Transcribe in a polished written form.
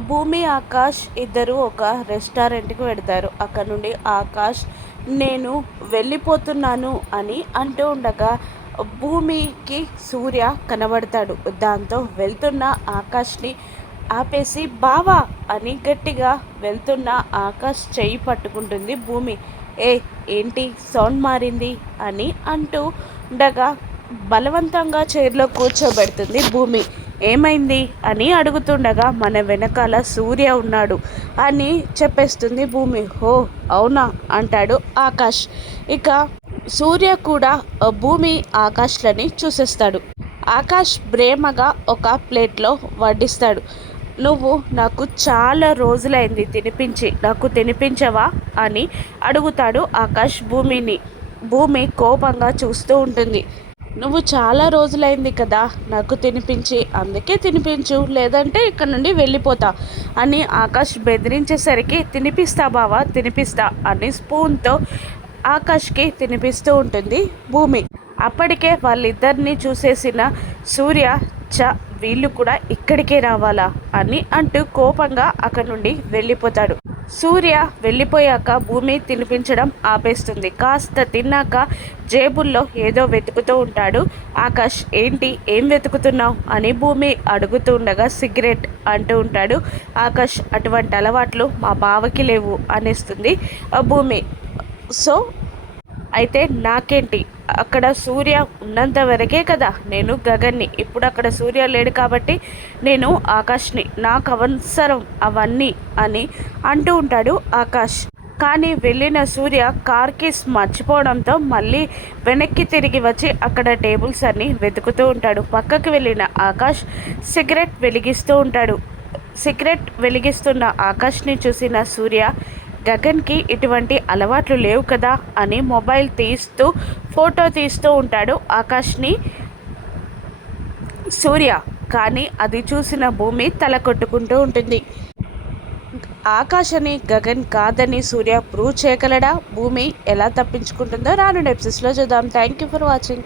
భూమి, ఆకాష్ ఇద్దరు ఒక రెస్టారెంట్‌కి వెడతారు. అక్కడ నుండి ఆకాష్ నేను వెళ్ళిపోతున్నాను అని అంటూ ఉండగా భూమికి సూర్య కనబడతాడు. దాంతో వెళ్తున్న ఆకాష్‌ని ఆపేసి బావా అని గట్టిగా వెళ్తున్న ఆకాష్ చెయ్యి పట్టుకుంటుంది భూమి. ఏయ్ ఏంటి సౌండ్ మారింది అని అంటూ ఉండగా బలవంతంగా చైర్‌లో కూర్చోబెడుతుంది భూమి. ఏమైంది అని అడుగుతుండగా మన వెనకాల సూర్య ఉన్నాడు అని చెప్పేస్తుంది భూమి. ఓ అవునా అంటాడు ఆకాష్. ఇక సూర్య కూడా భూమి ఆకాష్లని చూసేస్తాడు. ఆకాష్ ప్రేమగా ఒక ప్లేట్లో వడ్డిస్తాడు. నువ్వు నాకు చాలా రోజులైంది తినిపించి, నాకు తినిపించవా అని అడుగుతాడు ఆకాష్ భూమిని. భూమి కోపంగా చూస్తూ ఉంటుంది. నువ్వు చాలా రోజులైంది కదా నాకు తినిపించి, అందుకే తినిపించు, లేదంటే ఇక్కడ నుండి వెళ్ళిపోతా అని ఆకాష్ బెదిరించేసరికి తినిపిస్తా బావా తినిపిస్తా అని స్పూన్తో ఆకాష్కి తినిపిస్తూ ఉంటుంది భూమి. అప్పటికే వాళ్ళిద్దరిని చూసేసిన సూర్య వీళ్ళు కూడా ఇక్కడికే రావాలా అని అంటూ కోపంగా అక్కడి నుండి వెళ్ళిపోతాడు. సూర్య వెళ్ళిపోయాక భూమి తినిపించడం ఆపేస్తుంది. కాస్త తిన్నాక జేబుల్లో ఏదో వెతుకుతూ ఉంటాడు ఆకాష్. ఏంటి ఏం వెతుకుతున్నావు అని భూమి అడుగుతూ ఉండగా సిగరెట్ అంటూ ఉంటాడు ఆకాష్. అటువంటి అలవాట్లు మా బావకి లేవు అనేస్తుంది భూమి. సో అయితే నాకేంటి, అక్కడ సూర్య ఉన్నంత వరకే కదా నేను గగన్ని, ఇప్పుడు అక్కడ సూర్య లేడు కాబట్టి నేను ఆకాష్ని, నాకు అవసరం అవన్నీ అని అంటూ ఉంటాడు ఆకాష్. కానీ వెళ్ళిన సూర్య కార్ కీస్ మర్చిపోవడంతో మళ్ళీ వెనక్కి తిరిగి వచ్చి అక్కడ టేబుల్స్ అన్నీ వెతుకుతూ ఉంటాడు. పక్కకి వెళ్ళిన ఆకాష్ సిగరెట్ వెలిగిస్తూ ఉంటాడు. సిగరెట్ వెలిగిస్తున్న ఆకాష్ని చూసిన సూర్య గగన్కి ఇటువంటి అలవాట్లు లేవు కదా అని మొబైల్ తీస్తూ ఫోటో తీస్తూ ఉంటాడు ఆకాష్ని సూర్య. కానీ అది చూసిన భూమి తల కొట్టుకుంటూ ఉంటుంది. ఆకాష్ అని గగన్ కాదని సూర్య ప్రూవ్ చేయగలడా? భూమి ఎలా తప్పించుకుంటుందో రానున్న ఎపిసోడ్స్లో చూద్దాం. Thank you for watching.